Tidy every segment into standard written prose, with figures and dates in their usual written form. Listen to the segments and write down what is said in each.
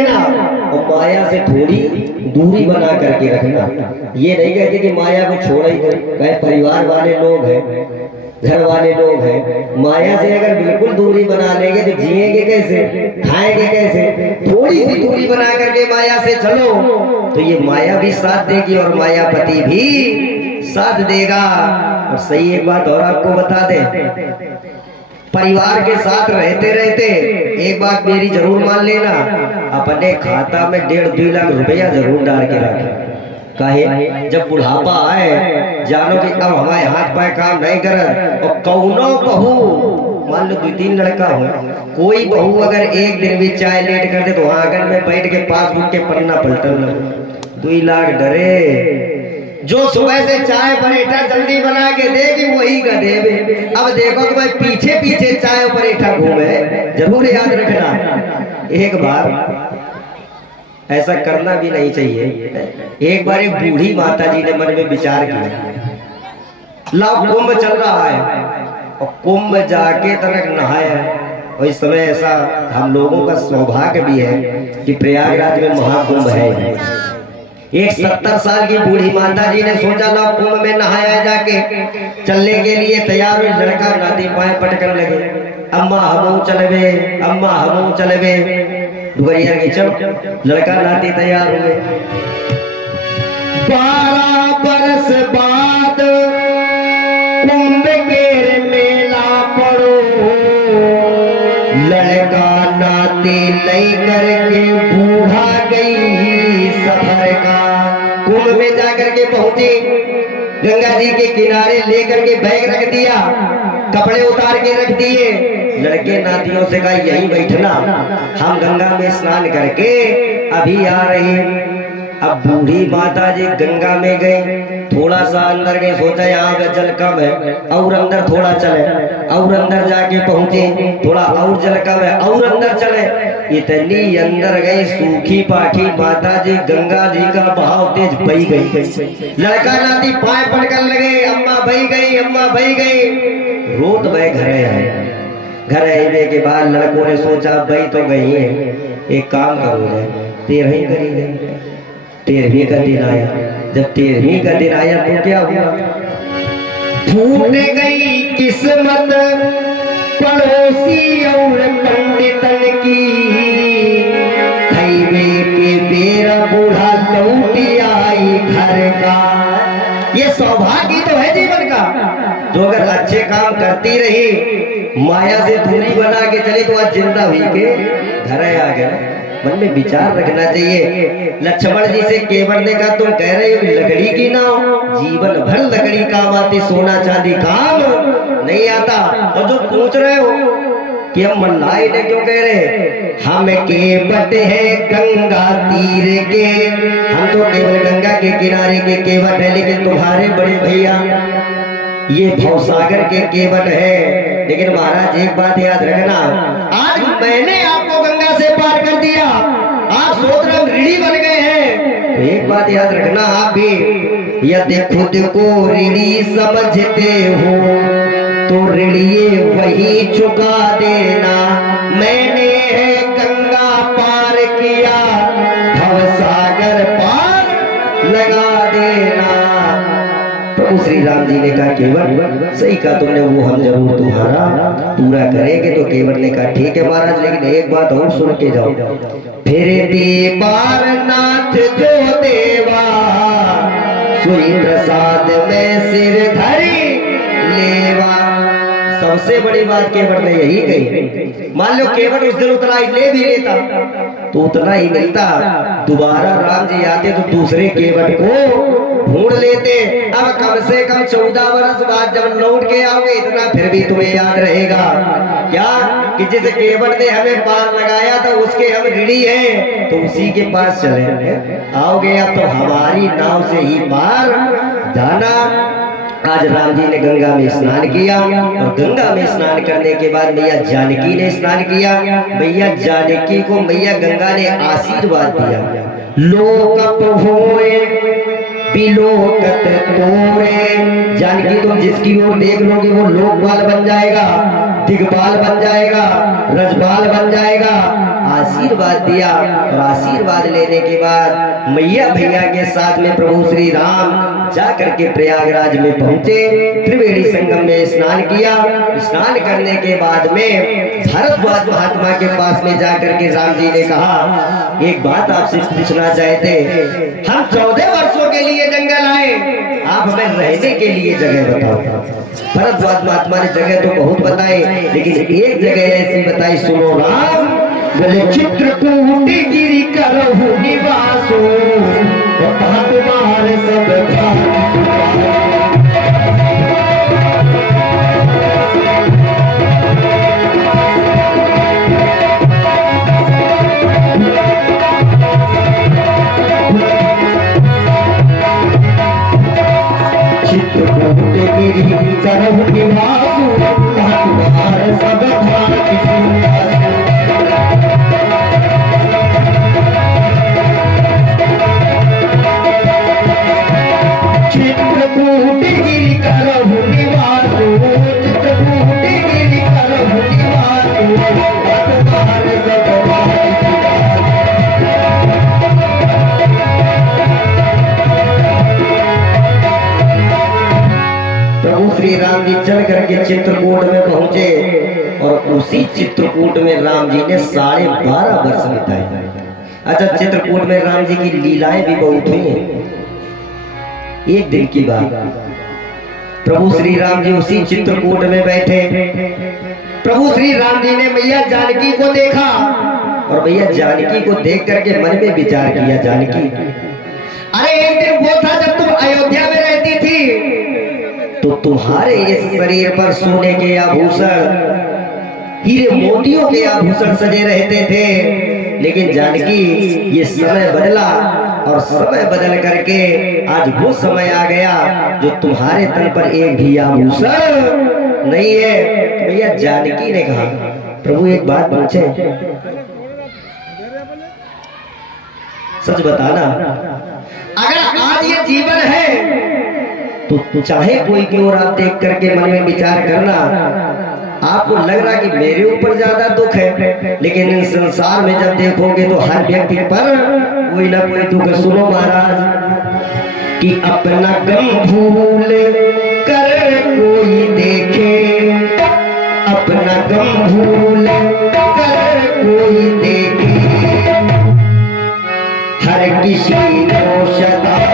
ना, और माया से थोड़ी दूरी बना करके रखना। ये नहीं कहते कि माया को छोड़ ही दो, कहे परिवार वाले लोग हैं, घर वाले लोग हैं, माया से अगर बिल्कुल दूरी बना लेंगे तो जिएंगे कैसे, खाएंगे कैसे? थोड़ी सी दूरी बना करके माया से चलो तो ये माया भी साथ देगी और मायापति भी साथ देगा। और सही एक बात और आपको बता दें, परिवार के साथ रहते रहते एक बात मेरी जरूर मान लेना, अपने खाता में 1.5-2 लाख रुपया जरूर डाल के रखें। काहे? जब बुढ़ापा आए जानो कि अब हमारे हाथ पाए काम नहीं कर, और कौनो बहू मान लो 2-3 लड़का हो, कोई बहू अगर एक दिन भी चाय लेट कर दे तो आंगन में बैठ के पासबुक के पन्ना पलटल 2 लाख डरे। जो सुबह से चाय परेठा जल्दी बना के देगी वही का देवे। अब देखो कि भाई पीछे पीछे चाय परेठा घूमे, जरूर याद रखना। एक बार ऐसा करना भी नहीं चाहिए। एक बार एक बूढ़ी माता जी ने मन में विचार किया, लाओ कुंभ चल रहा है और कुंभ जाके तनक नहाया। और इस समय ऐसा हम लोगों का सौभाग्य भी है कि प्रयागराज में महाकुंभ है। एक 70 साल की बूढ़ी माता जी ने सोचा लाओ कुंभ में नहाया जाके। चलने के लिए तैयार हुई, लड़का नाती पाए पटकन लगे, अम्मा हमू चलबे, अम्मा हमू चलबे। दुबरिया के चलो, लड़का नाती तैयार हुए। 12 बरस बाद कुंभ के मेला पड़ो, लड़का नाती लई करके बूढ़ा गई सफर का। कुंभ में जाकर के पहुंची, गंगा जी के किनारे लेकर के बैग रख दिया, कपड़े उतार के रख दिए। लड़के नातियों से कहा यहीं बैठना, हम गंगा में स्नान करके अभी आ रहे। अब बूढ़ी माता जी गंगा में गए, थोड़ा सा अंदर गए, सोचा यहाँ पे जल कम है और अंदर थोड़ा चले, और अंदर जाके पहुंचे, थोड़ा और जल कम है और अंदर चले। इतनी अंदर गई, सूखी पाठी माता जी गंगा जी का बहाव तेज बही गई। लड़का नाती पाए पड़कर लगे, अम्मा बही गई, अम्मा बही गई। रोत बह घरे आए। घर आने के बाद लड़कों ने सोचा भाई तो गई है, एक काम करो जाए 13वीं करी जाए। 13वीं का दिन आया। जब 13वीं का दिन आया तो क्या हुआ? फूट गई किस्मत पड़ोसी और पंडितन की, खैबे के बेरा बूढ़ा लौट आई घर का। ये सौभाग्य तो है जीवन का, जो अगर अच्छे काम करती रही, माया से दूरी बना के चले तो आज जिंदा हुई के घर आ गया। मन में विचार रखना चाहिए। लक्ष्मण जी से केवट ने कहा तुम कह रहे हो लकड़ी की नाव, जीवन भर लकड़ी काम आती, सोना चांदी काम नहीं आता। और जो पूछ रहे हो कि हम मल्लाई ने क्यों कह रहे, हम केवट है गंगा तीर के, हम तो केवल गंगा के किनारे के केवट है, लेकिन तुम्हारे बड़े भैया ये भवसागर के केवट है। लेकिन महाराज एक बात याद रखना, आज मैंने आपको गंगा से पार कर दिया, आप सोच रहे ऋणी बन गए हैं, तो एक बात याद रखना आप भी, यदि खुद को ऋणी समझते हो तो ऋणिये वही चुका देना। मैंने है गंगा पार किया, भवसागर पार लगा देना। प्रभु श्री राम जी ने कहा केवट सही कहा तुमने, वो हम जरूर तुम्हारा पूरा करेंगे। तो केवट ने कहा ठीक है महाराज, लेकिन एक बात और सुन के जाओ। फिर दे पार नाथ जो देवा, सुई प्रसाद में सिर धरी लेवा। सबसे बड़ी बात केवट ने यही कही। मान लो केवट उस दिन उतना ही ले भी लेता तो उतना ही मिलता, दोबारा राम जी आते तो दूसरे केवट को ढूंढ लेते। अब कम से कम 14 वर्ष बाद जब लौट के आओगे, इतना फिर भी तुम्हें याद रहेगा क्या कि जिस केवट ने हमें पार लगाया था उसके हम ऋणी हैं, तो उसी के पास चले आओगे। अब तो हमारी नाव से ही पार जाना। आज राम जी ने गंगा में स्नान किया, और गंगा में स्नान करने के बाद मैया जानकी ने स्नान किया। मैया जानकी को मैया गंगा ने आशीर्वाद दिया, लोकप होए बिलोकत तोरे। जानकी तुम जिसकी ओर देख लोगे वो लोकपाल बन जाएगा, दिग्पाल बन जाएगा, रजपाल बन जाएगा। आशीर्वाद दिया और आशीर्वाद लेने के बाद मैया भैया के साथ में प्रभु श्री राम जा करके प्रयागराज में पहुंचे। त्रिवेणी संगम में स्नान किया। स्नान करने के बाद में भारद्वाज महात्मा के पास में जा करके राम जी ने कहा, एक बात आपसे पूछना चाहते, हम 14 वर्षों के लिए जंगल आए, आप हमें रहने के लिए जगह बताओ। भरद्वाज महात्मा ने जगह तो बहुत बताई, लेकिन एक जगह ऐसी बताई, सुनो राम। बोले चित्रकूट गिरि करहु निवासो, तुम्हारे सब करहु निवासु, तुम्हारे सब चित्रकूट गिरि करहु निवासु, चित्रकूट गिरि करहु निवासु, तुम्हारे सब प्रभु श्री राम जी चल करके चित्रकूट में पहुंचे और उसी चित्रकूट में राम जी ने 12.5 वर्ष बिताए। अच्छा, चित्रकूट में राम जी की लीलाएं भी बहुत हुई हैं। एक दिन की बात, प्रभु श्री राम जी उसी चित्रकूट में बैठे। प्रभु श्री राम जी ने मैया जानकी को देखा और मैया जानकी को देख करके मन में विचार किया, जानकी, अरे एक दिन वो था जब तुम अयोध्या में रहती थी, तो तुम्हारे इस शरीर पर सोने के आभूषण, हीरे मोतियों के आभूषण सजे रहते थे। लेकिन जानकी, ये समय बदला और समय बदल करके आज वो समय आ गया जो तुम्हारे तन पर एक भी आभूषण नहीं है। भैया जानकी ने कहा, प्रभु एक बात पूछे, सच बताना, अगर आज ये जीवन है तो चाहे कोई की ओर आप देख करके मन में विचार करना, आपको लग रहा कि मेरे ऊपर ज्यादा दुख है, लेकिन इन संसार में जब देखोगे तो हर व्यक्ति पर कोई ना कोई दुख। सुनो महाराज कि अपना गम भूल कर कोई देखे, अपना गम भूल कर कोई देखे, हर किसी को सताए,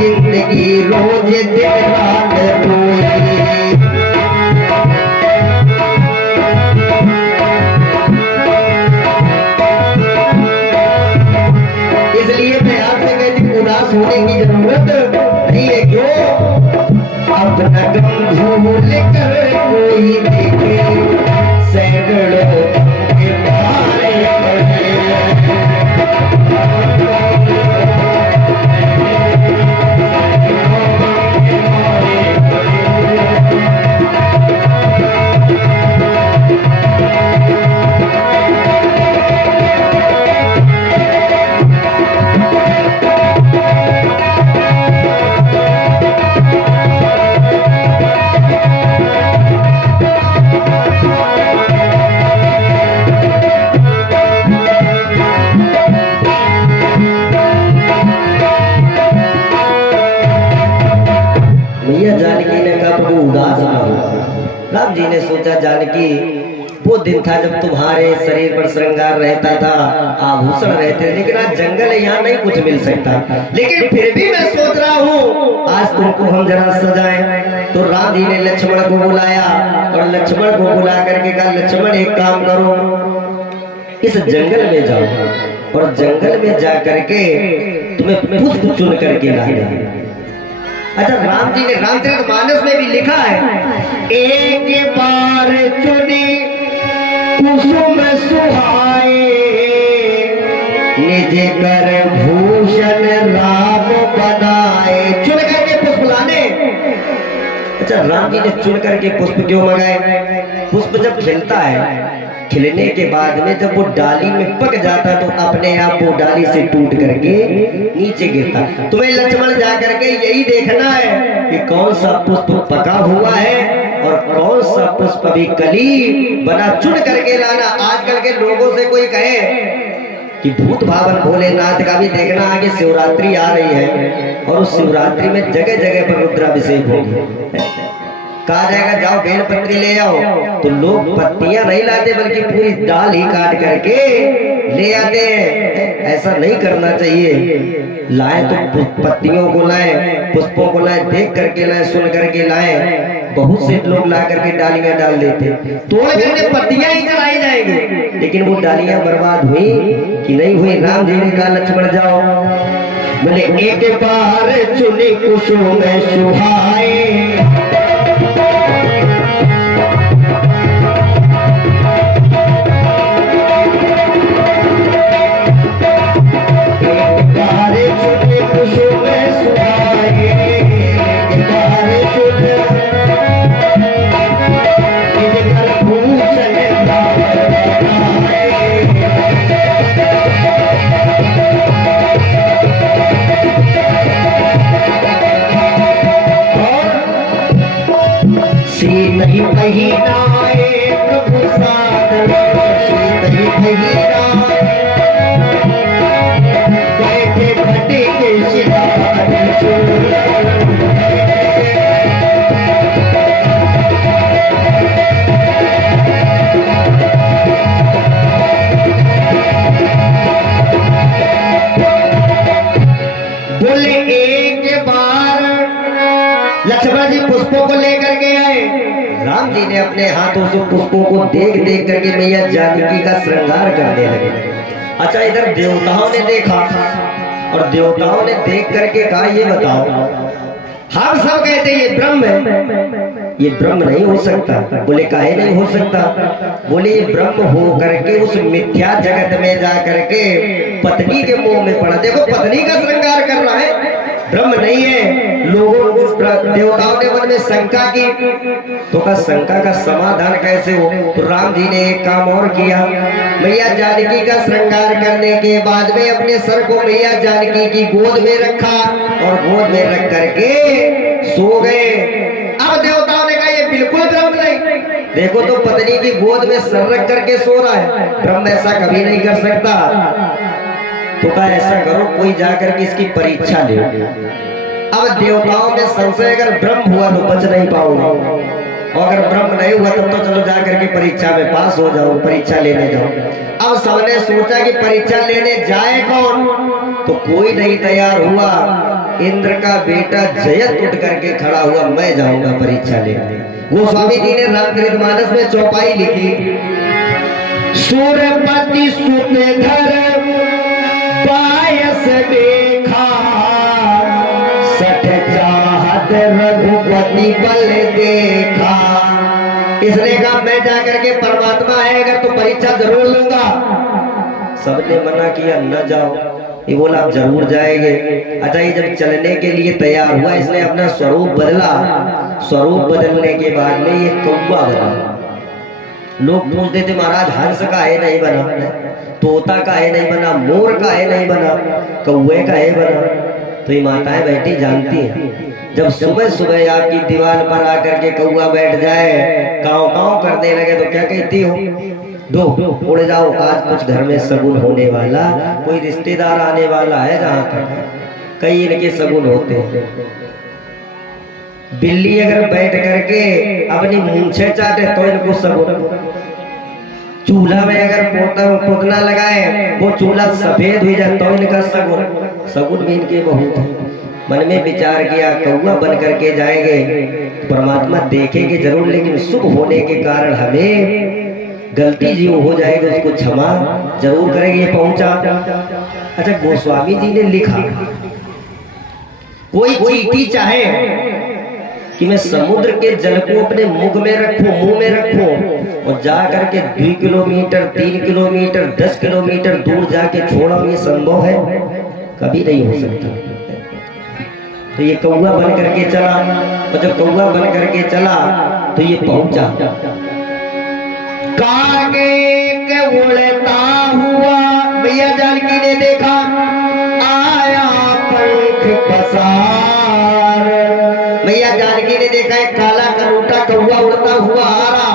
जिंदगी रोज दिन रात रोई। सोने की जरूरत नहीं है। क्यों? अपना गम भूल कर कोई देखे सैकड़ों के भारे पड़े। राम जी ने सोचा जानकी वो दिन था जब तुम्हारे शरीर पर श्रृंगार रहता था, आभूषण रहते, लेकिन आज जंगल है, यहाँ नहीं कुछ मिल सकता। लेकिन फिर भी मैं सोच रहा हूँ आज तुमको हम जरा सजाएं। तो राम जी ने लक्ष्मण को बुलाया और लक्ष्मण को बुला करके कहा, लक्ष्मण एक काम करो, इस जंगल में जाओ और जंगल में जा करके तुम्हें पुष्प चुन करके लाना। अच्छा, राम जी ने रामचरितमानस में भी लिखा है, एक बार चुनी कुसुम सुहाए, निज कर भूषण राम बनाए। चुन करके पुष्प लाने। अच्छा, राम जी ने चुन करके पुष्प क्यों मंगाए? पुष्प जब खिलता है, खिलने के बाद में जब वो डाली में पक जाता तो अपने आप वो डाली से टूट करके नीचे गिरता। तुम्हें लक्ष्मण जा करके यही देखना है कि कौन सा पुष्प पका हुआ है और कौन सा पुष्प अभी कली बना। चुन करके लाना। आजकल के लोगों से कोई कहे कि भूत भावन भोलेनाथ का भी देखना, आगे शिवरात्रि आ रही है और उस शिवरात्रि में जगह जगह पर रुद्राभिषेक होगी। कहा जाएगा जाओ बेलपत्री ले आओ, तो लोग पत्तियां नहीं लाते बल्कि पूरी डाल ही काट करके ले आते हैं। ऐसा नहीं करना चाहिए। लाए तो पत्तियों को लाए, पुष्पों को लाए, देख करके लाए, सुन करके लाए। बहुत से लोग ला करके डालियां डाल देते, तोड़ करके पत्तियां ही चढ़ाई जाएंगे, लेकिन वो डालियां बर्बाद हुई कि नहीं हुई? राम जी ने कहा लक्ष्मण जाओ, बोले एक बार चुनी कुसुम सुहाए, नहीं महीना एक भूषाद नहीं महीना बैठे फटे के बोले एक बार लक्ष्मण जी पुष्पों को लेकर के आए। राम जी ने अपने हाथों से पुष्पों को देख देख करके मैया जानकी का श्रृंगार करने लगे। अच्छा, इधर देवताओं ने देखा और देवताओं ने देख करके कहा, ये बताओ, हम सब कहते ये ब्रह्म है, ये ब्रह्म नहीं हो सकता। बोले काहे नहीं हो सकता? बोले ये ब्रह्म हो करके उस मिथ्या जगत में जा करके पत्नी के मुंह में पड़ा। देखो पत्नी का श्रृंगार कर रहा है, ब्रह्म नहीं है। लोगों देवताओं ने मन में शंका की, तो का शंका का समाधान कैसे हो? तो राम जी ने एक काम और किया, मैया जानकी का श्रृंगार करने के बाद में अपने सर को मैया जानकी की गोद में रखा और गोद में रख करके सो गए। अब देवताओं ने कहा ये बिल्कुल ब्रह्म नहीं। देखो तो पत्नी की गोद में सर रख करके सो रहा है, ब्रह्म ऐसा कभी नहीं कर सकता। तो कहा ऐसा करो, कोई जाकर के इसकी परीक्षा ले। अब देवताओं में संशय, अगर ब्रह्म हुआ तो बच नहीं पाओगे, और अगर ब्रह्म नहीं हुआ तब तो चलो जाकर के परीक्षा में पास हो जाओ, परीक्षा लेने जाओ। अब सबने सोचा कि परीक्षा लेने जाए कौन, तो कोई नहीं तैयार हुआ। इंद्र का बेटा जयत उठ करके खड़ा हुआ, मैं जाऊंगा परीक्षा लेने। गोस्वामी जी ने रामचरितमानस में चौपाई लिखी, सूर्यपति सुत घर पायस देखा, मैं जा करके परमात्मा है अगर तो परीक्षा जरूर लूंगा। सबने मना किया न जाओ। ये बोला आप जरूर जाएंगे। अच्छा, ये जब चलने के लिए तैयार हुआ इसने अपना स्वरूप बदला। स्वरूप बदलने के बाद में ये कौवा बना। लोग पूछते थे महाराज हंस का है नहीं बना, तोता का है नहीं बना, मोर का है नहीं बना, कौवे का है बना। तो ये माताएं बैठी जानती हैं, जब सुबह सुबह आपकी दीवार पर आकर के कौवा बैठ जाए, काव काव करने लगे तो क्या कहती हो? दो उड़ जाओ, आज कुछ घर में सगुन होने वाला, कोई रिश्तेदार आने वाला है। जहाँ तक कई इनके सगुन होते हैं। बिल्ली अगर बैठ करके अपनी मूंछे चाटे तो इनको सगुन। चूल्हा में अगर पोतना लगाए वो चूल्हा सफेद हो जाए तो इनका सगुन। सगुन भी इनके बहुत है। मन में विचार किया कौवा बन करके जाएंगे, परमात्मा देखेंगे जरूर, लेकिन शुभ होने के कारण हमें गलती जो हो जाएगी उसको क्षमा जरूर करेंगे। ये पहुंचा। अच्छा, गोस्वामी जी ने लिखा कोई चींटी चाहे कि मैं समुद्र के जल को अपने मुंह में रखूं और जा करके 2 किलोमीटर 3 किलोमीटर 10 किलोमीटर दूर जाके छोड़ा, ये संभव है? कभी नहीं हो सकता। तो ये कौवा बन करके चला, और जब कौवा बन करके चला तो ये पहुंचा। कागे के उड़ता हुआ मैया जानकी ने देखा, आया पंख पसार। मैया जानकी ने देखा एक काला कनूटा कौवा उड़ता हुआ आ रहा,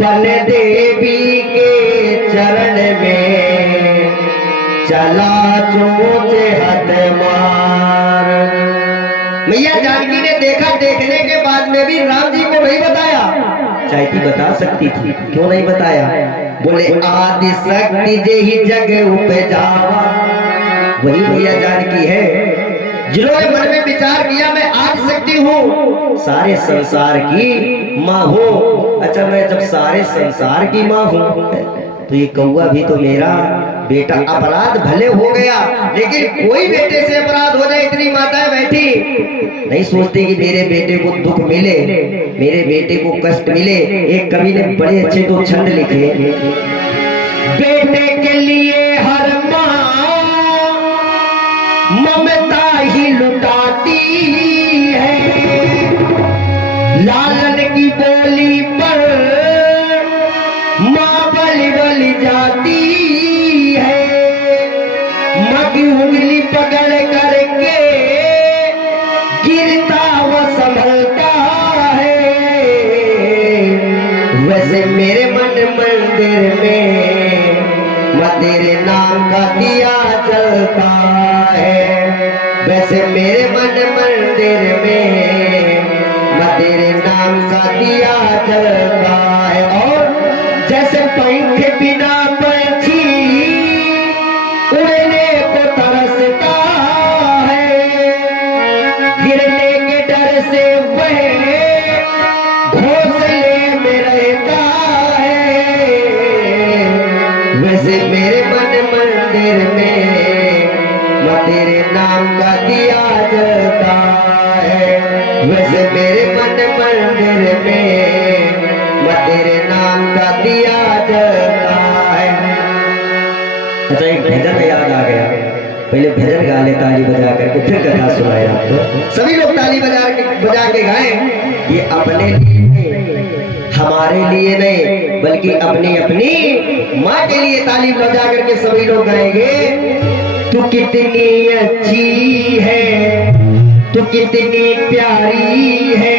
बन देवी के चरण में चला चोचे हद मार। मैया जानकी ने देखा, देखने के बाद में भी राम जी को नहीं बताया। चाहती बता सकती थी, क्यों नहीं बताया? बोले आदि शक्ति जेहि जग उपजावा। वही मैया जानकी है जिन्होंने मन में विचार किया मैं आदि शक्ति हूँ, सारे संसार की माँ हूँ। अच्छा, मैं जब सारे संसार की माँ हूँ तो ये कौवा भी तो मेरा बेटा। अपराध भले हो गया, लेकिन कोई बेटे से अपराध हो जाए, इतनी माताएं बैठी नहीं सोचती कि मेरे बेटे को दुख मिले, मेरे बेटे को कष्ट मिले। एक कवि ने बड़े अच्छे दो छंद लिखे, बेटे के लिए हर माँ ममता ही लुटाती है, लालन की बोली पर माँ बलि बलि जाती है, मगी उंगली पकड़ करके गिरता वो संभलता है। वैसे मेरे मन मंदिर में तेरे नाम का दिया जलता है, वैसे मेरे मन मंदिर में तेरे नाम का दिया जलता है। और जैसे पंख बिना पंछी उड़ने को तरसता है, गिरने के डर से वह घोंसले में रहता है, वैसे मेरे मन मंदिर में तेरे नाम का दिया जलता है, वैसे मेरे मन मंदिर में तेरे नाम का दिया जलता है। अच्छा, एक भजन याद आ गया, पहले भजन गा ले ताली बजा करके, फिर कथा सुनाए आपको। सभी लोग ताली बजा के गाएं। ये अपने लिए, हमारे लिए नहीं, बल्कि अपनी अपनी माँ के लिए ताली बजा करके सभी लोग गाएंगे। तू कितनी अच्छी है, तू कितनी प्यारी है,